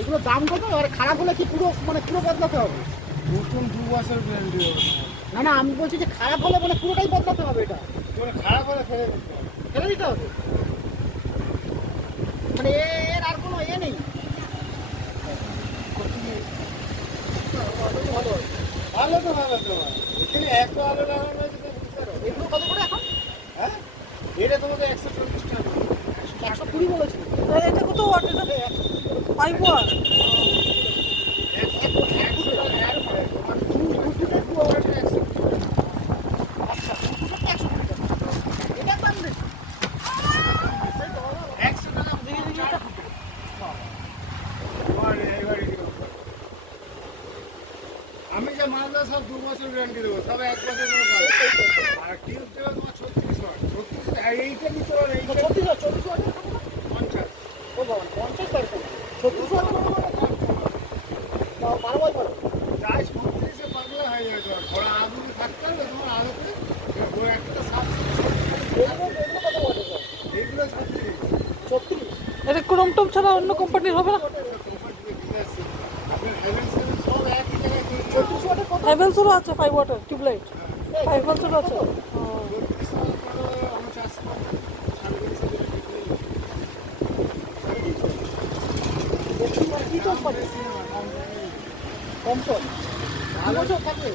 এগুলো দাম কত? আর খারাপ হলে কি পুরো মানে পুরো বদলাতে হবে? নতুন 2 বছর গ্যারান্টি হবে। না না, আমি বলছি যে খারাপ হলে মানে পুরোটাই বদলাতে হবে এটা? তোমার খারাপ হলে ফেলে দিতে হবে। ফেলে দিতে হবে মানে এর আর কোনো নেই? ভালো ভালো তো ভালো তোমার এখানে এত আলো লাগানো হয়েছে তো বুঝতে পারো। এগুলো কত করে এখন? হ্যাঁ এটা তোমাদের 140 টাকা। 120 বলেছি। এটা কত ওয়াট? এটা 5 ওয়াট। আচ্ছা, এটার দাম বেশি। আমি যে মাল দেবো সব 2 বছর গ্যারান্টি দেবো, সব 1 বছর করে পাবে। আর টিউব দেবো তোমার 36 ওয়াট। 36 আর এইটা নিতে পারো, এইটা 34 ওয়াট 50। ও বাবা, 50 টাকা 36 ওয়াট 12 ওয়াট বলো। যাই 36 এ পাগলা হয়ে যাবে তোমার। ঘোড়া আগুনে থাকতে হবে তোমার আলোতে। এবার একটা সাপ এগুলো কত ওয়াট এটা? এইগুলো 36। 36 এটা ক্রোমটোম ছাড়া অন্য কোম্পানির হবে না? আপনার হেভেন সেভেন সব একই জায়গায় কিনতে হবে। 36 ওয়াটের কত? হ্যাভেলসেরও আছে 5 ওয়াটের টিউবলাইট। এই, 5 ভোল্টেরও আছে। 36 সাল পরে আমার 400 কি কোম্পানি? কমসন ভালো সব থাকে।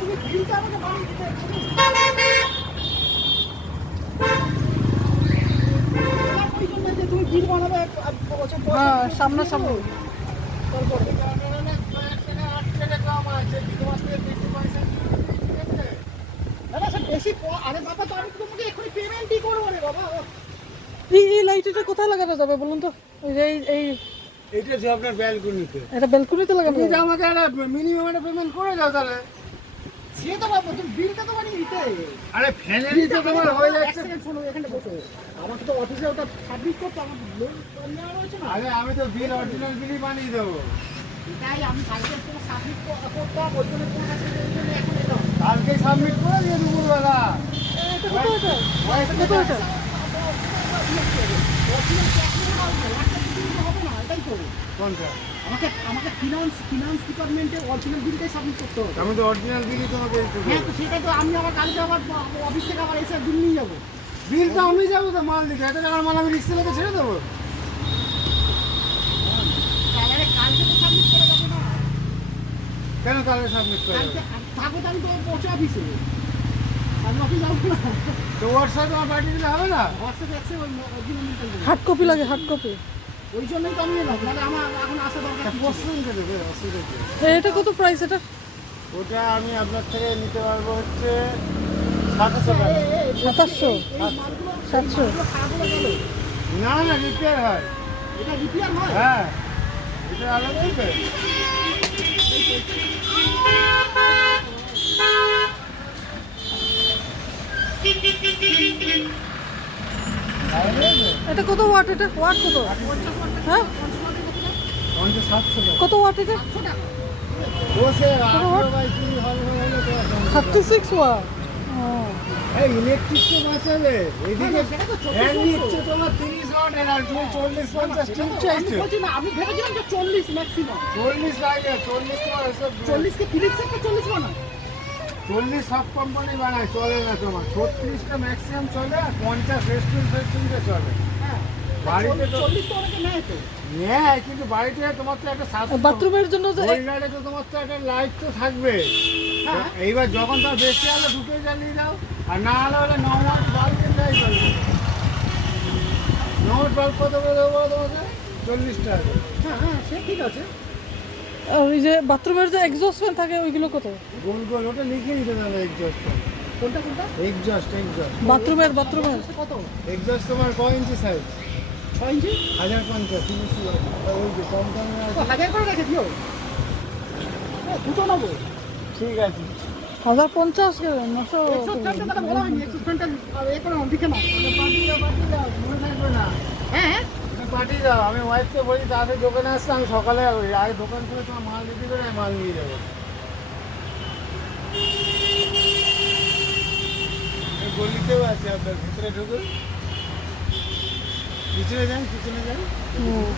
তুমি বিলটা আমাকে বানিয়ে দিতে তুমি বিল বানাবে এক বছর পর। হ্যাঁ, সামনাসামনি। তারপরে না না স্যার বেশি আরে বাবা, তো আমি তোমাকে এখনই পেমেন্টই করবো রে বাবা। এই লাইট এটা কোথায় লাগানো যাবে বলুন তো? এই এইটা যে আপনার ব্যালকনিতে এটা ব্যালকনিতে লাগানো তুমি যাবে? যে আমাকে একটা মিনিমাম একটা পেমেন্ট করে দাও তাহলে। সে তো বাবা, তুমি বিলটা তো বানিয়ে দিতে। আরে ফ্যানেরই তো তোমার হয়ে এক যাচ্ছে। সেকেন্ড শোনো, এখানে বসো। আমাকে তো অফিসে ওটা সাবমিট করতে আমার লোন নেওয়া রয়েছে না। আরে আমি তো বিল অরিজিনাল বিলই বানিয়ে দেবো। তাই আমি কালকে তোমার সাবমিট করতাম, ওই জন্য তোমার কাছে ওই জন্য এখন এলাম। কালকে সাবমিট করে দিয়ে দুপুরবেলা। এটা কত এটা? এটা কত এটা? কোনটা? আমাকে আমাকে ফিনান্স ডিপার্টমেন্টে অরিজিনাল বিলটাই সাবমিট করতে হবে। আমি তো অরিজিনাল বিলই তোমাকে দিতে হ্যাঁ, দেবো। তো সেটা তো আমি আবার কালকে আবার অফিস থেকে আবার এসে বিল নিয়ে যাবো। বিল তো আমি যাবো তো মাল দিতে, এত টাকার মাল আমি রিক্সে লোকে ছেড়ে দেবো। তাহলে কালকে তো সাবমিট করা যাবে না। কেন তাহলে সাবমিট করে কালকে দেবো? থাকবো তো আমি তো পৌঁছে অফিসে। আমি অফিস যাবো না। তো হোয়াটসঅ্যাপে আমার পাঠিয়ে দিলে হবে না? হোয়াটসঅ্যাপে অ্যাক্সেস অরিজিনাল বিলটা দেবো। হার্ড কপি লাগে, হার্ড কপি। ওই জন্যই তো আমি এলাম, নাহলে আমার এখন আসা দরকার ছিল। পোস্টমেন্টে দেবে, অসুবিধা কি? এটা কত প্রাইস এটা? ওটা আমি আপনার থেকে নিতে পারবো হচ্ছে 700 টাকা। 2700 এই মালগুলো 700 খারাপ হয়ে গেল। না না, রিপেয়ার হয়। এটা রিপেয়ার হয়? হ্যাঁ, এটা আলাদা দিবে। এটা কত ওয়াট? এটা ওয়াট কত? হ্যাঁ, 700 টাকা। কত ওয়াট এটা? 800 টাকা। বসে কত watt? 18 বাই 20 হলে হলে তো 36 ওয়াট। এই ইলেকট্রিক তো বাঁচাবে। এদিকে হ্যাঁ, সেটা তো 24 ফ্যান watt। নিচ্ছে তোমার 30 ওয়াট এর, আর তুমি 40-50 সেটা ঠিক তো আমি চাইছো। বলছি না, আমি ভেবেছিলাম যে 40 ম্যাক্সিমাম। 40 লাগে, 40 তোমার এসব 40 কে ফিলিপসের তো 40 বানায়। 40 সব কোম্পানি বানায়, চলে না তোমার। 36টা ম্যাক্সিমাম চলে, আর 50 রেস্টুরেন্টে চলে। হ্যাঁ, বাড়িতে তো 40 তো অনেকে নেয় তো। হ্যাঁ, কিন্তু বাড়িতে তোমার তো একটা বাথরুমের জন্য যে হোল্ডারে তো তোমার তো একটা লাইট তো থাকবে। হ্যাঁ। এইবার যখন তার বেশি আলো ঢুকে জ্বালিয়ে দাও, আর না আলো হলে 9 ওয়াট বাল্ব দেয় চলবে। 9 ওয়াট বাল্ব কত করে দেবো তোমাকে? 40 টাকা। হ্যাঁ হ্যাঁ, সে ঠিক আছে। ওই যে বাথরুমের যে এক্সস্ট ফ্যান থাকে ওইগুলো কত? গোল গোল ওটা লিখে নিতে হবে। এক্সজস্ট কোনটা কোনটা? বাথরুমের সে কত? এক্সজস্ট তোমার কয় ইঞ্চি সাইজ? 6 ইঞ্চি? 1050 তিরিশ ওই যে কম দামে তো আছে। 1000 করে রেখে দিও। দুটো নেবো। ঠিক আছে। 1050 গেলেন 900। 150 টাকা বলা হয়নি, 150 এ করে দিকে না। পাঠিয়ে দাও, মনে থাকবে না। হ্যাঁ তুমি পাঠিয়ে দাও, আমি ওয়াইফকে বলি তাড়াতাড়ি দোকানে আসতে, আমি সকালে আগে দোকান থেকে তোমার মাল রেডি করে আমি মাল নিয়ে যাবো। এই গলিতেও আছে আপনার, ভিতরে ঢুকুন। পিছনে যান, পিছনে যান। হুম।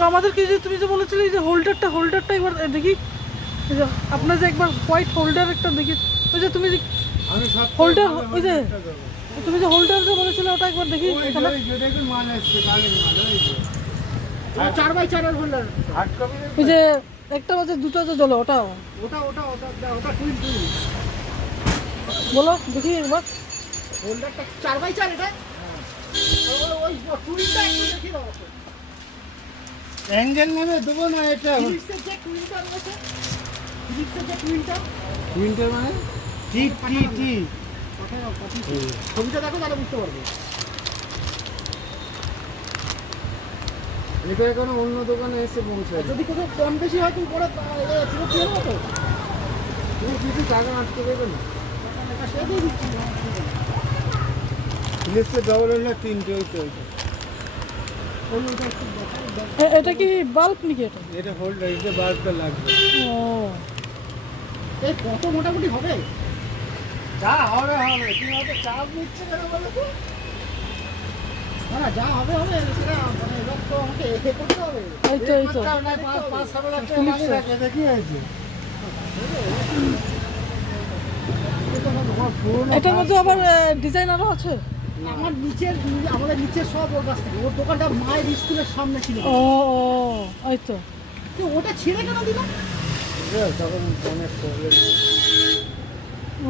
তো আমাদেরকে যে তুমি যে বলেছিলে যে হোল্ডারটা একবার দেখি, এই যে আপনার যে একবার হোয়াইট হোল্ডার একটা দেখি, ওই যে তুমি যে আমি সব হোল্ডার, ওই যে হোল্ডারটা দেবো। তুমি যে হোল্ডার যে বলেছিলে ওটা একবার দেখি ওই যে, এখানে। ওই যে দেখুন মাল এসছে, কালের মাল, ওই যে। 4x4 এর হোল্ডার। হার্ড কপি ওই যে একটা বাজে দুটো যে জ্বলে ওটা ওটা টুইন বলো দেখি একবার। হোল্ডারটা 4x4 এটা। ওই টুইনটা একটু দেখিয়ে দাও। অ্যাঙ্গেল নেবে দেবো না এটা ফিলিপসের যে টুইনটা রয়েছে, ফিলিপসের যে টুইনটা, উইন্টার মানে টি টি টি ছবিটা দেখো তাহলে বুঝতে পারবে। এটা এখন অন্য দোকানে এসে পৌঁছায়। যদি কোথাও কম বেশি হয় তুমি পরে ফেরত দিয়ে দেবো তো। তুমি কিছু টাকা আটকে দেবে না। এটা সে দিয়ে দিচ্ছি। ফিলিপসের ডবল হলে 3টে হইতে হইতে। ওইটা একটু দেখাও। এটা কি বাল্ব নাকি এটা? এটা হোল্ডার, এটা বাল্বটা লাগবে। ও এই কত মোটামুটি হবে? যা হবে হবে, তুমি অত চাপ নিচ্ছে কেন বলো তো? না যা হবে হবে, সেটা মানে এবার তো আমাকে এ করতে হবে। এই তো এই করতে হবে না, 5-7 লাখ টাকা লাগে রাখে, এটা কি হয়েছে? তোমার পুরোনো এটার মধ্যে আবার ডিজাইন আরও আছে। আমার আমাদের নিচের সব ওর কাছ থেকে। ওর দোকানটা মায়ের স্কুলের সামনে ছিল। ও এই তো তো ওটা ছেড়ে কেন দিল? তখন অনেক প্রবলেম।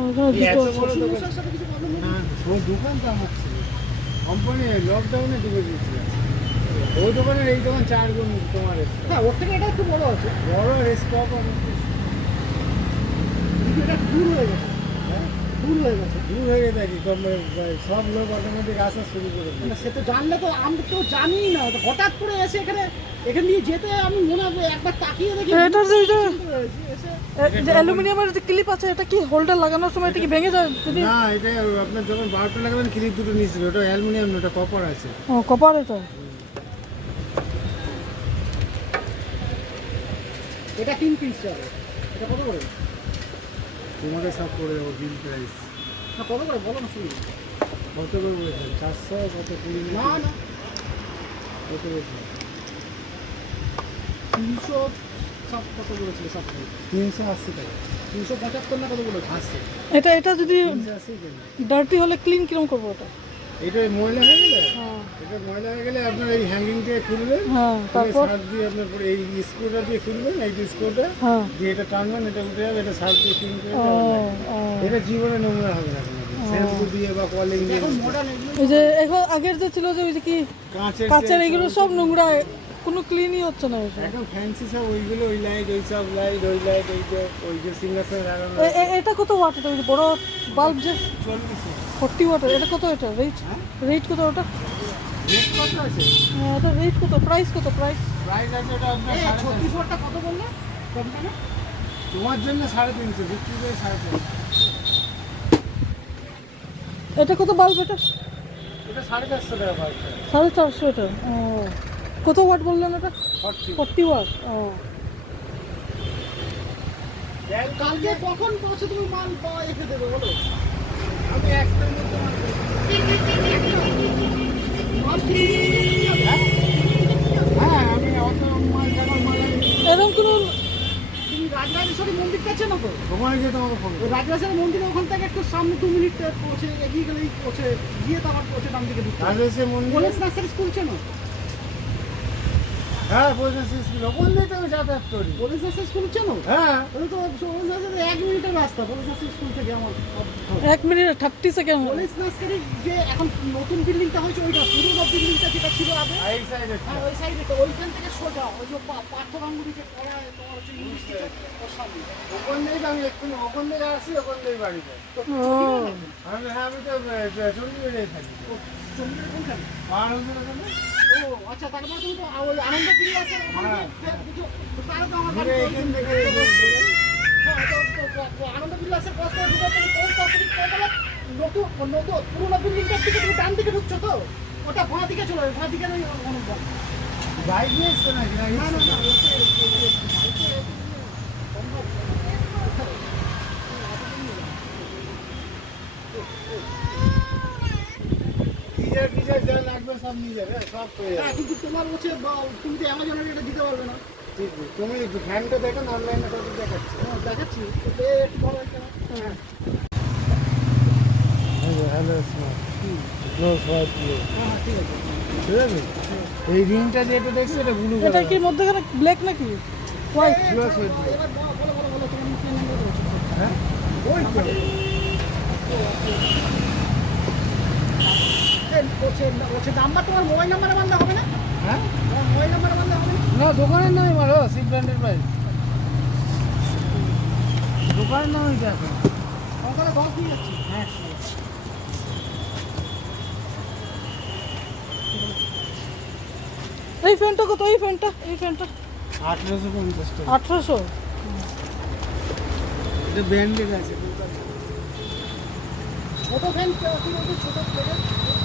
ওখানে দুটো এত বড় আছে। দোকান? সমস্যার সাথে কিছু প্রবলেম নেই। না, ওই দোকান তো আমার ছিল। কোম্পানি লকডাউনে ডুবে দিয়েছিল। ওই দোকানের এই দোকান 4 গুণ তোমার এসছে। হ্যাঁ, ওর থেকে এটা একটু বড় আছে। বড় স্টক কিন্তু এটা দূর হয়ে গেছে। দূর হয়ে গেছে। দূর হয়ে গেছে কি কোম্পানি, সব লোক অটোমেটিক আসা শুরু করে মানে দিয়েছে। সে তো জানলে তো আমি তো জানি না। তো হঠাৎ করে এসে এখান দিয়ে যেতে আমি মনে হবে একবার তাকিয়ে দেখি। এটার যে ওই যে এসে যে অ্যালুমিনিয়ামের যে ক্লিপ আছে, এটা কি হোল্ডার লাগানোর সময় এটা কি ভেঙে যায় যদি? না, এটা আপনার যখন বাল্বটা লাগাবেন ক্লিপ দুটো নিচে, ওটা অ্যালুমিনিয়াম না, ওটা কপার আছে। ও কপার এটা। এটা 3 পিস যাবে। এটা কত করে? তোমাকে সব করে দেবো বিল প্রাইস। না কত করে বলো না শুনি। কত করে বলেছেন? 400, কত 20? না না কত বলছেন? 300 সব কত বলেছিল সব 380 টাকা। 375 না কত বলেছিল? 80। এটা যদি 380 কেন? ডার্টি হলে ক্লিন কিরকম করবো ওটা? এটা ময়লা হয়ে গেলে, হ্যাঁ এটা ময়লা হয়ে গেলে আপনার এই হ্যাঙ্গিং থেকে খুলবেন, হ্যাঁ তারপর সার্ফ দিয়ে আপনার পুরো এই স্ক্রুটা দিয়ে খুলবেন, এই স্ক্রুটা হ্যাঁ দিয়ে এটা টানবেন, এটা উঠে যাবে, এটা সার্ফ দিয়ে ক্লিন করে ও দেবেন। ও। এটা জীবনে নোংরা হবে না শ্যাম্পু দিয়ে বা কলিং দিয়ে। এখন মডার্ন এগুলো ওই যে এখন আগের যে ছিল যে ওই যে কি কাঁচের এগুলো সব নোংরা, কোনো ক্লিনই হচ্ছে না ওইসব। এখন ফ্যান্সি সব ওইগুলো, ওই লাইট, ওই সব লাইট, ওই লাইট, ওই যে সিঙ্গাসনে লাগানো এটা কত ওয়াট? এটা ওই যে বড় বাল্ব যে 40। 40 ওয়াটের, এটা কত? এটা রেট কত ওটা? রেট কত আছে? এটা রেট কত? প্রাইস কত? প্রাইস প্রাইস আছে ওটা আপনার 350। 36 ওয়াটটা কত বললে? কোম্পানি তোমার জন্য 350, বিক্রি করে 350। এটা কত বাল্ব? এটা এটা 450 টাকা পাচ্ছে। 450 এটা। ও কত ওয়াট বললেন এটা? 40। 40 ওয়াট। ও কালকে কখন পৌঁছে তুমি মাল এসে দেবে বলো? আমি একটার মধ্যে মাল দেবো। মাল কিনে নিয়ে যাবে? হ্যাঁ, আমি অত মাল যখন মাল আমি এরকম কোনো তুমি রাজরাজেশ্বরী মন্দিরটা চেনো তো? ওখানে গিয়ে তোমাকে ফোন ওই রাজরাজেশ্বরী মন্দিরে ওখান থেকে একটু সামনে 2 মিনিট পৌঁছে এগিয়ে গেলেই পৌঁছে গিয়ে তো আবার পৌঁছে ডান দিকে ঢুকতে হবে। রাজেশের মন্দির। কলেজ নার্সারি স্কুল চেনো? হ্যাঁ, বলতেছিস ওখান দিয়ে তো আমি যাতায়াত করি। কলেজ নার্সারি স্কুল চেনো? হ্যাঁ, ওই তো কলেজ নার্সারি 1 মিনিটের রাস্তা কলেজ নার্সারি স্কুল থেকে আমার। 1 মিনিট 30 সেকেন্ড। কলেজ নার্সারি যে এখন নতুন বিল্ডিংটা হয়েছে ওইটা, পুরোনো বিল্ডিংটা যেটা ছিল আগে, এই সাইডে। হ্যাঁ ওই সাইডে তো ওইখান থেকে সোজা ওই যে পার্থ গাঙ্গুলি যে পড়ায় তোমার হচ্ছে ইংলিশ টিচার ওর সামনে। ওখান থেকে আমি এক্ষুনি ওখান থেকে আসি, ওখান থেকে বাড়ি যাই। তো ও আমি তো চন্ডীগড়ে থাকি। চন্দ্রের কোনখানে? পাহাড় হুজুর ওখানে। ও আচ্ছা, তারপর তুমি তো ওই আনন্দ ফিরে আসে হ্যাঁ। তাহলে তো আমার ঘুরে এখান থেকে হ্যাঁ, তো আনন্দ বিলাসের ক্রস করে ঢুকে তুমি পোস্ট অফিস করে দেবে নতুন নতুন পুরোনো বিল্ডিংটার দিকে তুমি ডান দিকে ঢুকছো তো ওটা বাঁ দিকে চলে যাবে বাঁ দিকে অনুভব বাইক নিয়ে এসছো নাকি না না না না গিজার ফিজার যা লাগবে সব নিয়ে যাবে সব পেয়ে হ্যাঁ, যাবে কিন্তু তোমার হচ্ছে তুমি তো অ্যামাজনের এটা দিতে পারবে না ঠিক আছে। তুমি ফ্যানটা দেখো না অনলাইনে কত দেখাচ্ছে হ্যাঁ, দেখাচ্ছি একটু বড় একটা হ্যাঁ হ্যালো স্মার্ট ক্লোজ হোয়াইট ইয়ে হ্যাঁ ঠিক আছে ঠিক আছে এই রিংটা যেটা দেখছো এটা ব্লু এটা কালার কি মধ্যখানে ব্ল্যাক নাকি হোয়াইট ক্লোজ হোয়াইট এবার বলো বলো বলো তুমি কি নাম্বার বলছো হ্যাঁ ওই তো হচ্ছে নাম্বার তোমার মোবাইল নাম্বারে বান্ধা হবে না হ্যাঁ তোমার মোবাইল নাম্বারে বান্ধা হবে না না দোকানের নামই মারো সিপ ব্র্যান্ডের প্রাইস দোকানের নামই দেখো সকালে 10 দিয়ে যাচ্ছি হ্যাঁ এই ফ্যানটা কত এই ফ্যানটা 1850 টাকা 1800 এটা ব্র্যান্ডেড আছে ছোট ফ্যান কি বলছো ছোট প্লেটের